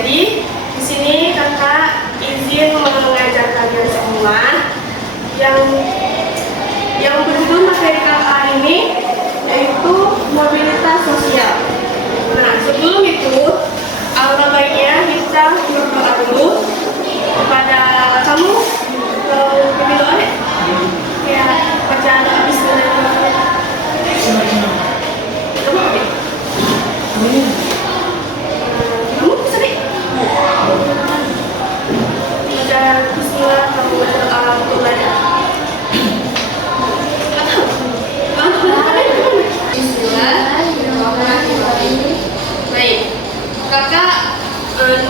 Jadi di sini kakak izin mengajar kalian semua yang berjudul materi kakak hari ini yaitu mobilitas sosial. Nah, sebelum itu alangkah baiknya kita berdoa dulu kepada kamu. Bikin doa deh. Ya, bacaan doa bismillahirrahmanirrahim. Kamu apa? Kamu bisa deh. Baca bismillah, kamu berdoa untuk belajar. Bismillahirrahmanirrahim. Baik, kakak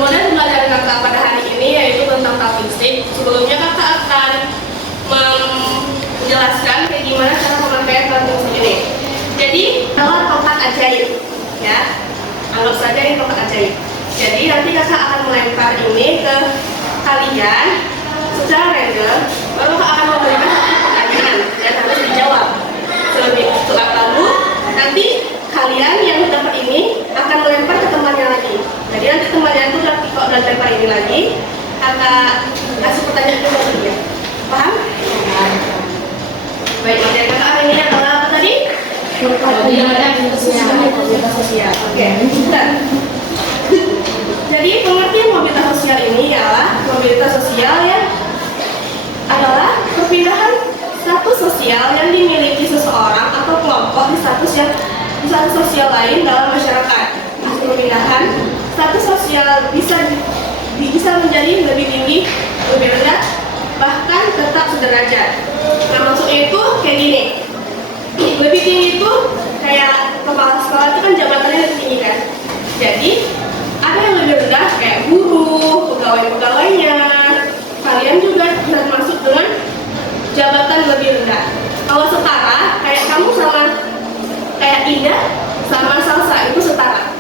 model pembelajaran kakak pada hari ini yaitu tentang statistik. Sebelumnya kakak akan menjelaskan kayak gimana cara pemakaian statistik ini. Jadi lewat kotak ajaib, ya, anggap saja ini kotak ajaib. Jadi nanti kakak akan melempar ini ke kalian secara random, baru kakak akan memberikan satu pertanyaan dan harus dijawab. Setelah lalu nanti kalian yang dapat ini akan melempar ke temannya lagi. Jadi nanti temannya itu kalau udah lempar ini lagi, kakak kasih pertanyaan itu lagi ya. Paham? Baik, materi kakak hari ini adalah apa tadi? Mobilitas sosial. Oke, bentar. Jadi pengertian mobilitas sosial ini ialah mobilitas sosial yang adalah perpindahan status sosial yang dimiliki seseorang atau kelompok di status sosial lain dalam masyarakat. Hasil pemindahan status sosial bisa menjadi lebih tinggi, lebih rendah, bahkan tetap sederajat. Nah, maksudnya itu kayak gini. Lebih tinggi itu kayak kepala sekolah itu kan jabatannya lebih tinggi kan. Jadi ada yang lebih rendah kayak guru, pegawai-pegawainya. Kalian juga bisa masuk dengan jabatan lebih rendah. Kalau setara, kayak kamu sama kayak Indah sama Salsa itu setara.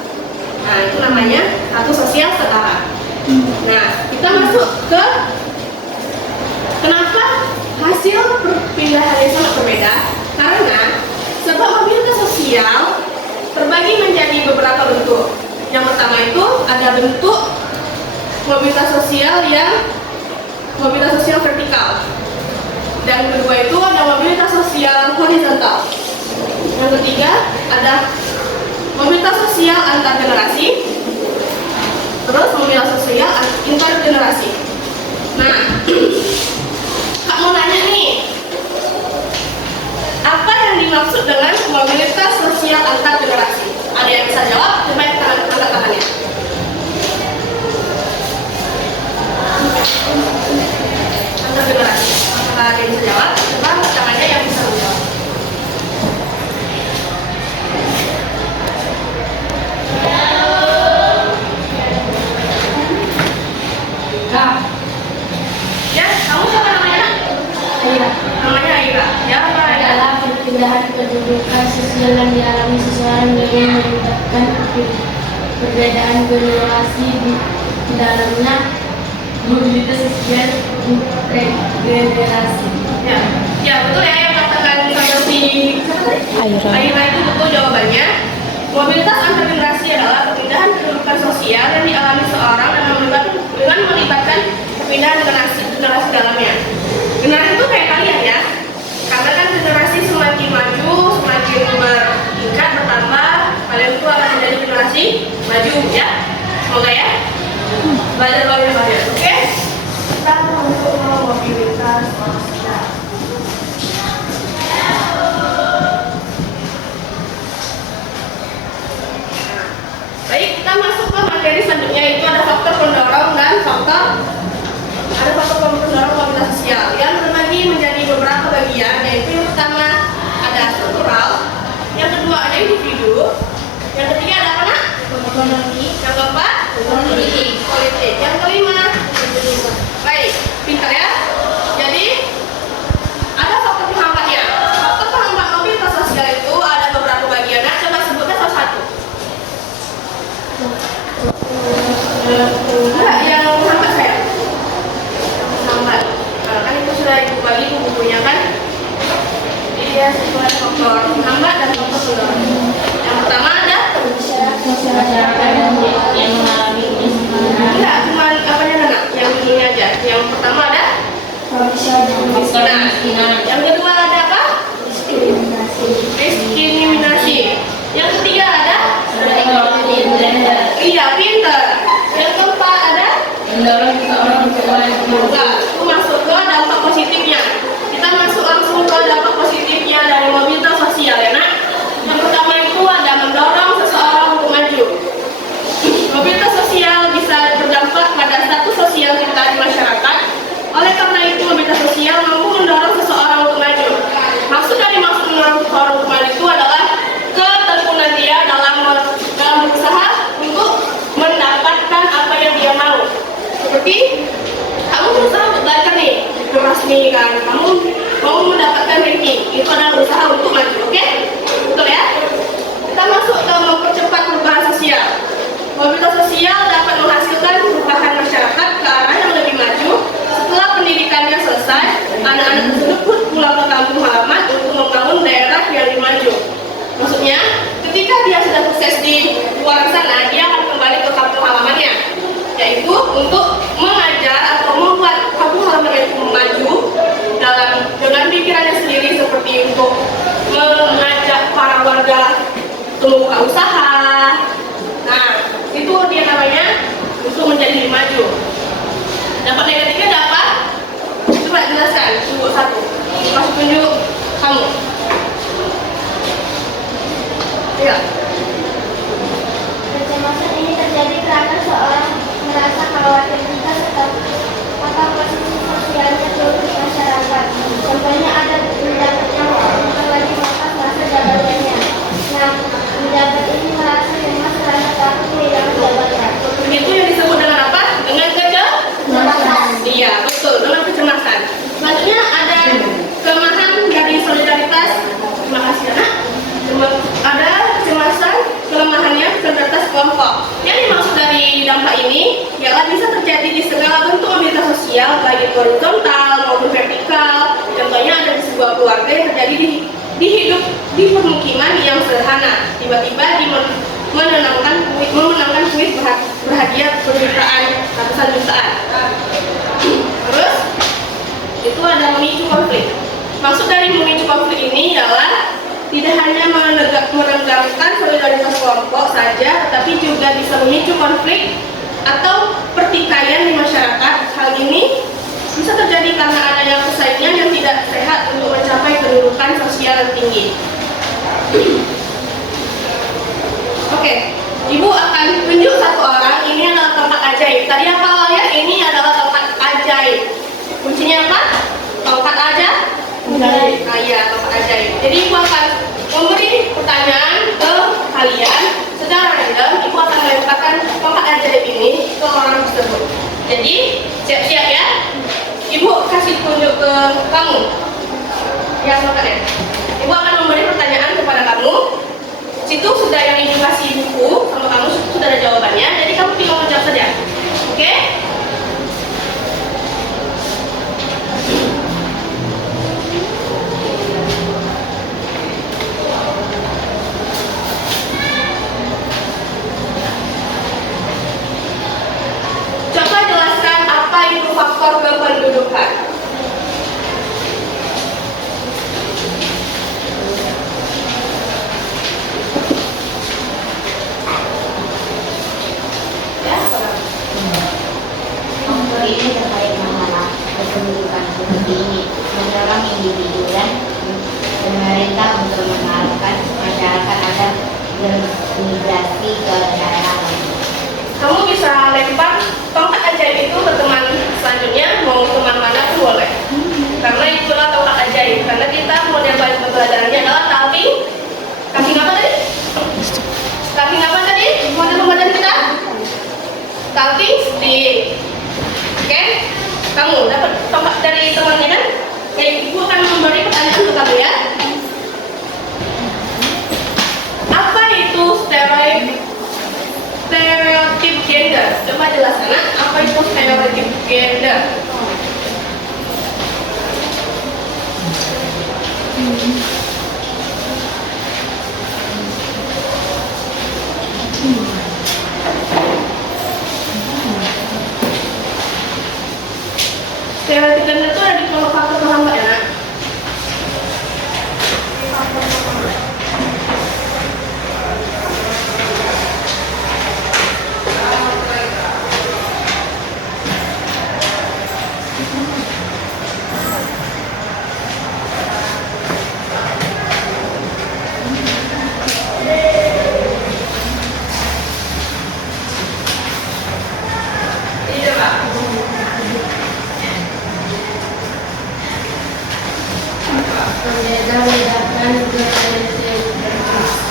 Nah, itu namanya status sosial setara. Nah, kita masuk ke kenapa hasil perpindahannya sangat berbeda? Karena sebab mobilitas sosial terbagi menjadi beberapa bentuk. Yang pertama itu ada bentuk mobilitas sosial vertikal. Dan kedua itu ada mobilitas sosial horizontal. Yang ketiga ada mobilitas sosial antar generasi. Terus mobilitas sosial intergenerasi. Nah, kamu nanya nih, apa yang dimaksud dengan mobilitas sosial antar generasi? Ada yang bisa jawab? Coba angkat tangannya. Antar generasi. Apakah ada yang bisa jawab? Coba angkat tangannya yang bisa menjawab. Ya, kamu siapa namanya? Aira. Namanya Aira. Ya, apa Adalah perpindahan kedudukan sosial yang dialami seseorang dengan melibatkan perbedaan generasi di dalamnya. Mobilitas sosial intergenerasi. Ya, betul ya yang katakan si Aira itu betul jawabannya. Mobilitas antar generasi adalah perpindahan kedudukan sosial yang dialami seorang dengan melibatkan perpindahan generasi dalamnya. Generasi itu kayak kalian ya, karena kan generasi semakin maju, semakin bertingkat bertambah, kalian itu akan menjadi generasi maju ya. Semoga ya. Belajar. Oke? Kita untuk mobilitas sosial. Baik, kita masuk ke materi selanjutnya, itu ada faktor pendorong dan faktor pendorong mobilitas sosial yang terbagi menjadi beberapa bagian, yaitu yang pertama ada struktural, yang kedua ada individu, yang ketiga ada apa nak? Ekonomi, yang keempat politik, yang kelima baik, pintar ya. Jadi ada faktor penghambatnya. Faktor penghambat mobilitas sosial itu ada beberapa bagian. Nah, coba sebutkan salah satu. Yang menghambat saya. Menghambat. Kan itu sudah ibu bagi bukunya kan. Dia sesuai faktor penghambat dan faktor pendorong. Yang pertama ada masyarakat yang mengalami kemiskinan Enggak, itu masuk ke dampak positifnya. Kita masuk langsung ke dampak positifnya dari mobilitas sosial ya nak. Yang pertama itu ada mendorong seseorang untuk maju. Mobilitas sosial bisa berdampak pada status sosial kita di masyarakat. Oleh karena itu, mobilitas sosial mampu mendorong seseorang untuk maju. Maksud mendorong seseorang untuk maju itu adalah ketekunan dia dalam berusaha untuk mendapatkan apa yang dia mau. Seperti kamu berusaha untuk belajar nih, rasmi kan, kamu mau mendapatkan ranking, itu adalah berusaha untuk maju, oke? Betul ya? Kita masuk ke mempercepat perubahan sosial. Mobilitas sosial dapat menghasilkan perubahan masyarakat ke arah yang lebih maju. Setelah pendidikannya selesai, anak-anak tersebut pulang ke kampung halaman untuk membangun daerah yang lebih maju. Maksudnya, ketika dia sudah sukses di luar sana, dia akan kembali ke kampung halamannya, yaitu untuk mengajar atau membuat kampung halaman itu maju dengan pikirannya sendiri, seperti untuk mengajak para warga membuka usaha. Nah, itu dia namanya untuk menjadi lebih maju. Dampak negatifnya ada apa? Coba jelaskan, tunjuk satu. Kasih tunjuk kamu. Ya. Kecemasan ini terjadi karena seorang merasa khawatir jika atau posisi sosialnya turun di masyarakat. Contohnya ada pejabat yang tak lagi melepas masa jabatannya. Nah, pejabat ini merasa cemas karena takut kehilangan jabatan. Itu yang disebut dengan apa? Dengan kecemasan. Iya, betul, dengan kecemasan. Selanjutnya ada kelemahan dari solidaritas. Terima kasih anak. Ada kecemasan, kelemahannya solidaritas kelompok. Yang dimaksud dari dampak ini ialah bisa terjadi di segala bentuk mobilitas sosial, baik horizontal maupun vertikal. Contohnya ada di sebuah keluarga yang terjadi di hidup di permukiman yang sederhana. Tiba-tiba memenangkan kuis berhadiah pencitraan ratusan jutaan. Terus itu ada memicu konflik. Maksud dari memicu konflik ini ialah tidak hanya menegakkan solidaritas kelompok saja, tetapi juga bisa memicu konflik atau pertikaian di masyarakat. Hal ini bisa terjadi karena adanya persaingan yang tidak sehat untuk mencapai kedudukan sosial yang tinggi. Oke, Ibu akan tunjuk satu orang. Ini adalah tempat ajaib. Tadi apa awalnya? Ini adalah tempat ajaib. Kuncinya apa? Tempat ajaib. Iya, tempat ajaib. Jadi Ibu akan memberi pertanyaan ke kalian secara random. Ibu akan melemparkan tempat ajaib ini ke orang tersebut. Jadi siap-siap ya. Ibu kasih tunjuk ke kamu yang tempatnya. Ibu akan memberi pertanyaan kepada kamu. Situ sudah yang Ibu kasih buku sama kamu, sudah ada jawabannya. Jadi kamu tinggal menjawab saja. Oke? Coba jelaskan apa itu faktor kependudukan. Faktor ini terkait masalah kependudukan seperti ini, mendorong individu dan pemerintah untuk mengarahkan masyarakat agar bermigrasi ke daerah lain. Kamu bisa lempar tongkat ajaib itu ke teman selanjutnya, mau teman mana pun boleh. Karena itulah tongkat ajaib. Karena kita model pembelajarannya adalah talking apa tadi? Talking apa tadi? Model pembelajaran kita? Talking stick. Oke? Kamu dapat tongkat dari temannya kan? Baik, Ibu akan memberi pertanyaan untuk kamu ya. Apa itu stereotip gender? Coba jelaskan, apa itu stereotip gender? Stereotip gender itu ada di kelompok faktor paham ya, nak?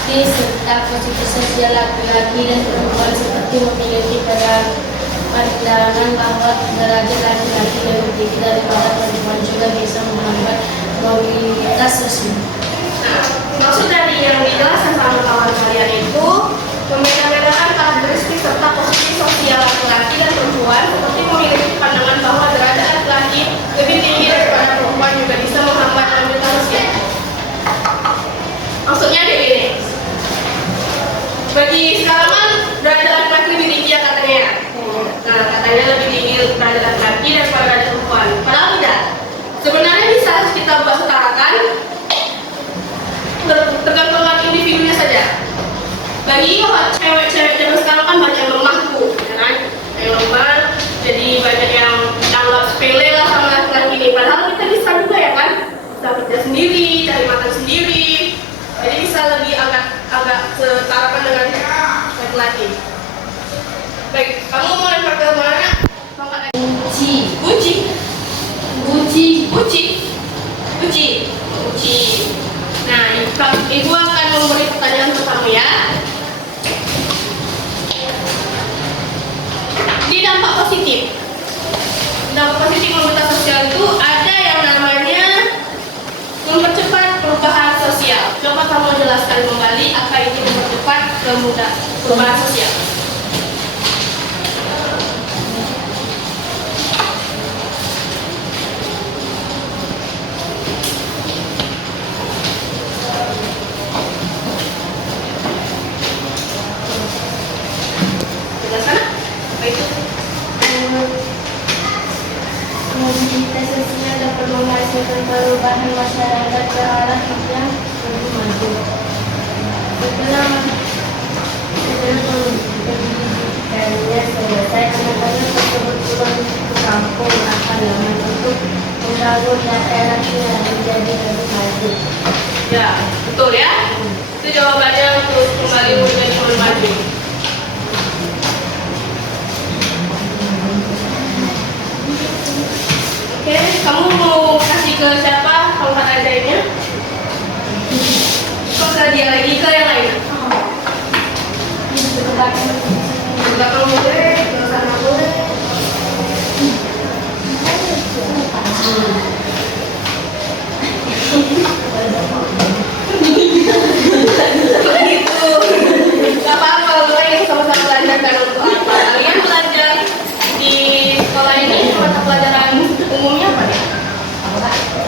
serta posisi sosial laki-laki dan perempuan seperti memiliki pandangan bahwa derajat laki-laki lebih tinggi daripada perempuan juga bisa menghambat mobilitas sosial. Nah, maksud dari yang dijelaskan sama kawan kalian itu membeda-bedakan karakteristik serta posisi sosial laki-laki dan perempuan seperti memiliki pandangan bahwa derajat laki-laki lebih tinggi daripada perempuan juga bisa menghambat mobilitas sosial. Maksudnya begini, bagi sekarang kan derajat laki-laki lebih tinggi ya katanya. Nah, katanya lebih tinggi derajat laki-laki daripada derajat perempuan. Padahal tidak. Sebenarnya bisa kita buat setarakan, tergantung individunya saja. Bagi cewek-cewek zaman sekarang kan banyak yang lemah tuh, ya kan? Yang lemah, jadi banyak yang anggap sepele lah sama laki-laki ini. Padahal kita bisa juga ya kan? Bisa kerja sendiri, cari makan sendiri. Jadi bisa lebih agak setarakan dengan laki-laki. Baik, kamu mau lempar ke mana? Guci. Nah, ibu akan memberi pertanyaan untuk kamu ya. Di dampak positif mobilitas sosial itu ada yang namanya mempercepat perubahan sosial. Coba kamu jelaskan kembali apa itu mempercepat perubahan sosial. Mobilitas sosial dapat menghasilkan perubahan masyarakat ke arah yang lebih maju. Setelah pendidikannya selesai, anak-anak tersebut pulang ke kampung akan lama untuk membangun daerahnya menjadi lebih maju. Ya, betul ya. Itu jawabannya untuk kembali menjadi lebih maju. Oke, kamu mau kasih ke siapa tongkat ajaibnya? Kok ke dia lagi ke yang lain? Ke belakang boleh, ke sana boleh. Begitu. Gak apa-apa, boleh sama-sama belajar kan untuk apa? Kalian belajar di sekolah ini mata pelajaran umumnya apa nih?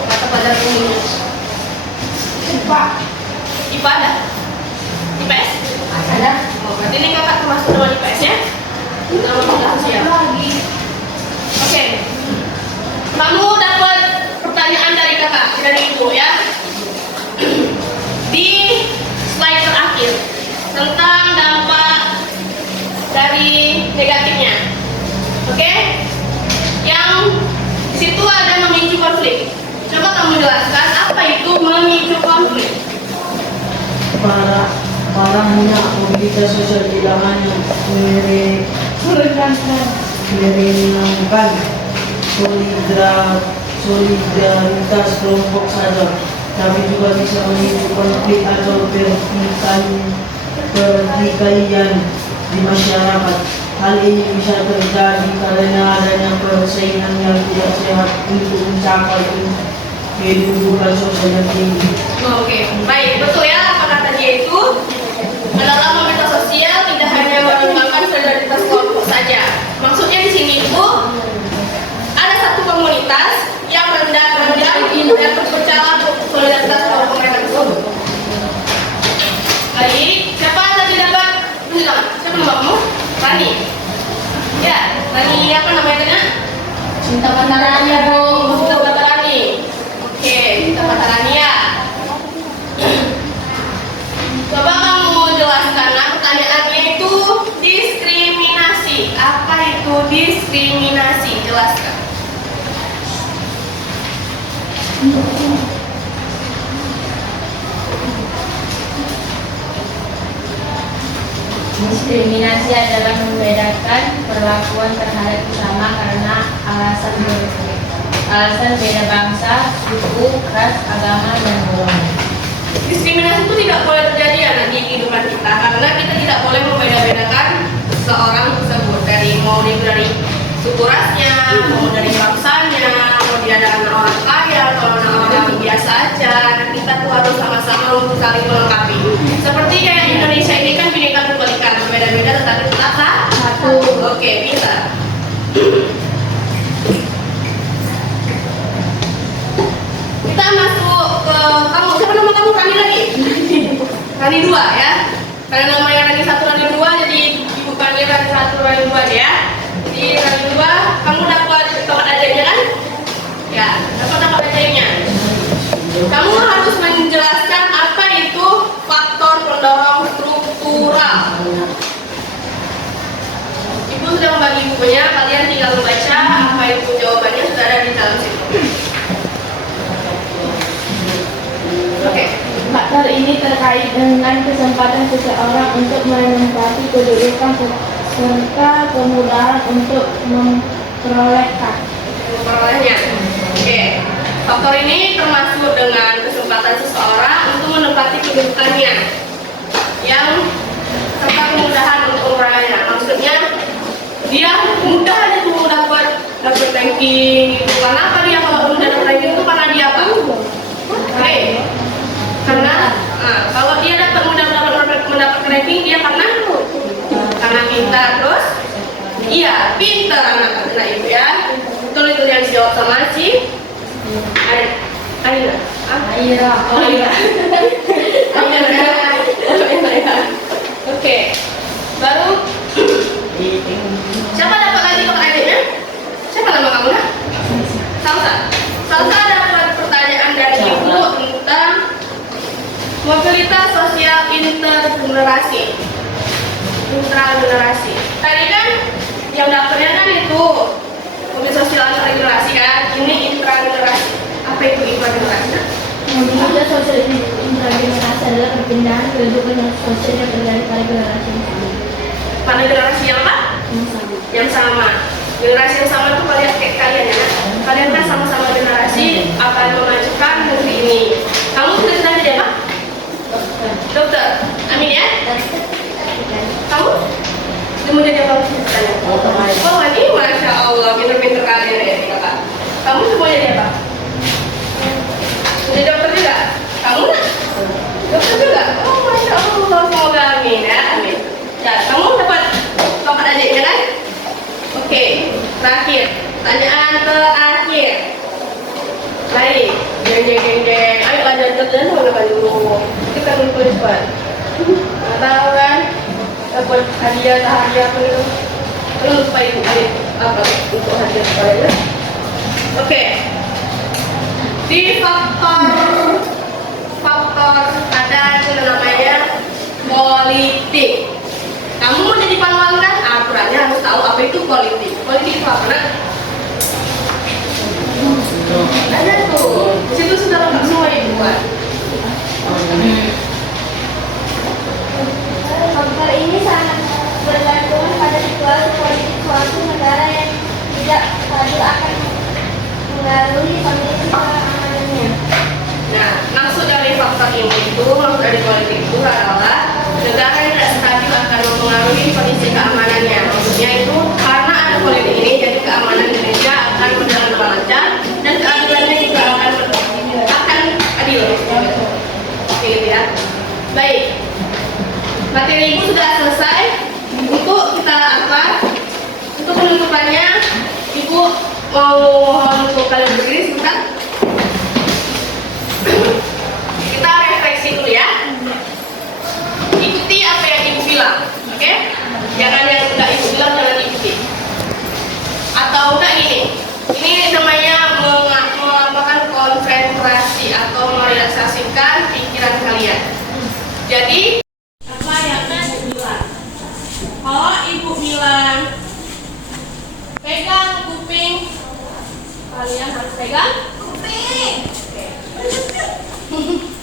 Mata pelajaran umumnya IPA ada? IPS? Ada. Oh, berarti ini kakak termasuk dengan IPS ya? Dalam mobilitas sosial. Oke. Kamu dapat pertanyaan dari kakak, dari ibu ya. Di slide terakhir tentang dampak dari negatifnya. Oke? Yang di situ ada memicu konflik. Coba kamu jelaskan apa itu memicu konflik. Parahnya mobilitas sosial tidak hanya meringankan solidaritas kelompok saja, tapi juga bisa memicu konflik atau pertikaian di masyarakat. Hal ini bisa terjadi karena adanya persaingan yang tidak sehat untuk mencapai kehidupan sosial yang tinggi. Oke, baik, betul ya apa kata dia itu adalah mobilitas sosial tidak hanya mengembangkan solidaritas kelompok saja. Maksudnya di sini itu ada satu komunitas yang rendah dan terpecah solidaritas kelompok mereka tersebut. Baik, siapa tadi dapat menjelaskan? Siapa namamu? Rani. Ya, Rani apa namanya? Cinta Matarani, Bu. Cinta Matarani. Oke, Cinta Matarani ya. Coba kamu jelaskan, nah pertanyaannya itu diskriminasi. Apa itu diskriminasi? Jelaskan. Diskriminasi adalah membedakan perlakuan terhadap sesama karena alasan beda bangsa, suku, ras, agama, dan golongan. Diskriminasi itu tidak boleh terjadi anak di kehidupan kita, karena kita tidak boleh membeda-bedakan seorang tersebut dari suku rasnya, mau dari bangsanya, mau dia adalah anak orang kaya atau anak orang biasa aja. Kita tuh harus sama-sama untuk saling melengkapi. Seperti kayak Indonesia ini kan bineka tunggal ika, berbeda-beda tetapi tetap satu. Oke, bisa. Kita masuk ke kamu. Siapa nama kamu? Rani lagi? Rani 2 ya. Karena namanya Rani 1, Rani 2, jadi ibu panggil Rani 1, Rani 2 aja ya. Di Rani 2, kamu dapat tongkat ajaibnya kan? Ya, dapat ajaibnya. Kamu harus menjelaskan apa itu faktor pendorong struktural. Ibu sudah membagi bukunya, kalian tinggal membaca apa itu jawabannya sudah ada di dalam situ. Oke. Faktor ini terkait dengan kesempatan seseorang untuk menempati kedudukan serta kemudahan untuk memperolehnya. Oke. Faktor ini termasuk dengan kesempatan seseorang untuk menempati kedudukannya yang serta kemudahan untuk memperolehnya. Maksudnya dia mudah aja tuh dapat ranking. Kenapa dia kalau mudah dapat ranking itu karena dia apa? Oke. Karena kalau dia dapat mendapat ranking dia karena pintar. Terus iya pintar anak ibu ya. Betul itu yang dijawab sama si Aira. Oke. Baru siapa dapat lagi pertanyaannya? Siapa nama kamu ya? Salsa. Salsa dapat pertanyaan dari ibu tentang mobilitas sosial intergenerasi. Tadi kan yang dapatnya kan itu mobilitas sosial intergenerasi kan. Ini intragenerasi. Apa itu intragenerasi? Mobilitas sosial intragenerasi adalah perpindahan kehidupan sosial yang terjadi pada generasi Pada generasi yang apa? Yang sama. Generasi yang sama itu kalian kayak kalian ya. Kalian kan sama-sama generasi akan memajukan negeri ini. Kamu cita-cita jadi apa? Dokter. Amin ya. Kamu? Mau jadi apa cita-citanya? Oh ini masya Allah, pinter-pinter kalian ya kakak. Kamu mau jadi apa? Jadi dokter juga? Kamu nak? Dokter juga? Oh masya Allah, semoga amin ya, amin. Ya, kamu dapat tongkat adiknya kan? Oke, terakhir. Pertanyaan terakhir. Baik, geng. Ayo lanjut mana dulu. Kita kumpul cepat. Nggak tahu kan? Dapat hadiah apa itu? Belum lupa ibu apa untuk hadiah kalian? Oke. Di faktor ada yang namanya politik. Kamu mau jadi pahlawan kan? Aturannya harus tahu apa itu politik. Politik itu apa? Nak? Ada tuh. Di situ sudah lengkap semua ibu buat. Faktor ini sangat bergantung pada situasi politik suatu negara yang tidak stabil akan mengaruhi kondisi keamanannya. Nah, maksud dari faktor ini itu, maksud dari politik itu adalah negara yang tidak stabil akan mempengaruhi kondisi keamanannya. Maksudnya itu karena ada politik ini, jadi keamanan Indonesia akan berjalan dengan lancar dan keadilannya juga akan adil. Oke, gitu ya. Baik, materi ibu sudah selesai. Untuk kita untuk penutupannya, ibu mau untuk kalian berdiri sebentar. Kita refleksi dulu ya. Ikuti apa yang ibu bilang, oke? Jangan yang enggak ibu bilang jangan ikuti. Atau enggak ini namanya melakukan konsentrasi atau merelaksasikan pikiran kalian. Jadi apa yang ibu bilang? Kalau ibu bilang pegang kuping, kalian harus pegang kuping.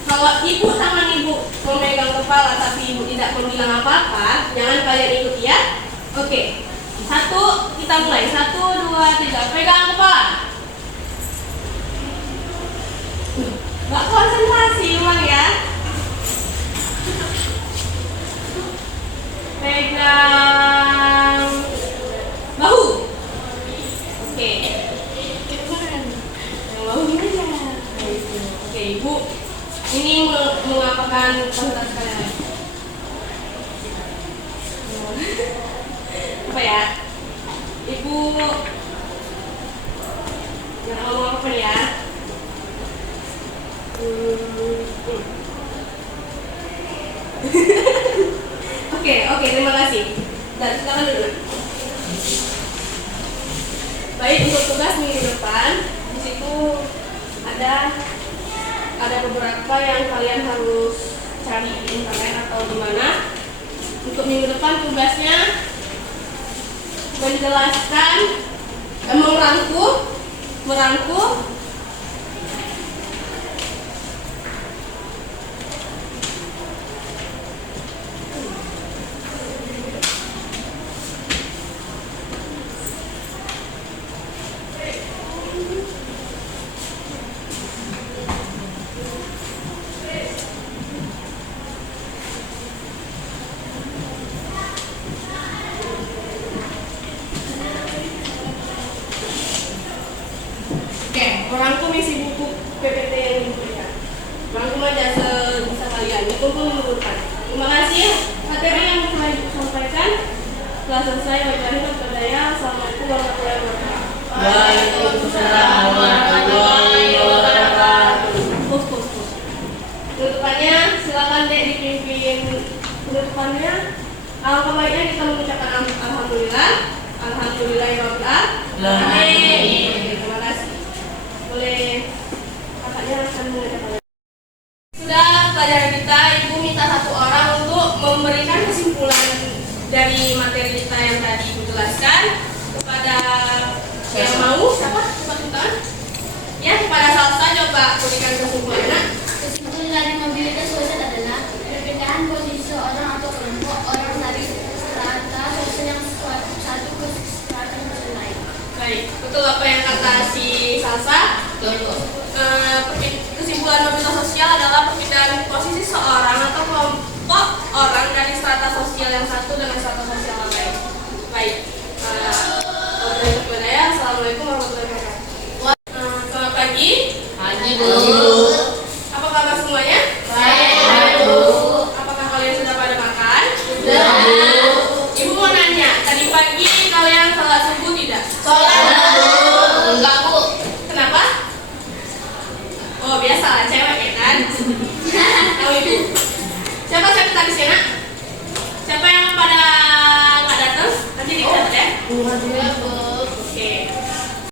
Kalau ibu sama ibu memegang kepala tapi ibu tidak bilang apa-apa, jangan kalian ikuti ya. Oke. 1, kita mulai. 1, 2, 3. Pegang kepala. Nggak konsentrasi emang ya. Pegang bahu. Oke. Yang bahunya aja. Oke, Ibu. Ini mengapakan fasilitas kalian? Apa ya? Ibu yang ngomong apa ya? Oke, terima kasih. Dan silakan dulu. Baik, untuk tugas minggu depan di situ ada beberapa yang kalian harus cari di internet atau di mana. Untuk minggu depan tugasnya menjelaskan dan merangkum merangkum isi buku PPT yang diberikan. Merangkum aja sebisa kalian. Dikumpul minggu depan. Terima kasih materi yang telah disampaikan. Telah selesai. Assalamualaikum warahmatullahi wabarakatuh. Waalaikumsalam warahmatullahi wabarakatuh. Pus. Penutupannya silakan Dek dipimpin penutupannya. Alangkah baiknya kita mengucapkan alhamdulillah. Alhamdulillahirabbil alamin. Terima kasih. Boleh kakaknya akan mengadakan. Sudah pelajaran kita, Ibu minta satu orang untuk memberikan kesimpulan dari materi kita yang tadi Ibu jelaskan kepada yang mau. Siapa? Coba tunjukkan. Ya, kepada Salsa coba berikan kesimpulannya. Kesimpulan dari mobilitas sosial adalah perpindahan posisi seorang atau kelompok orang dari strata sosial yang satu ke strata sosial lain. Baik, betul apa yang kata si Salsa? Kesimpulan mobilitas sosial adalah perpindahan posisi seorang atau kelompok orang dari strata sosial yang satu dengan strata sosial yang lain. Baik.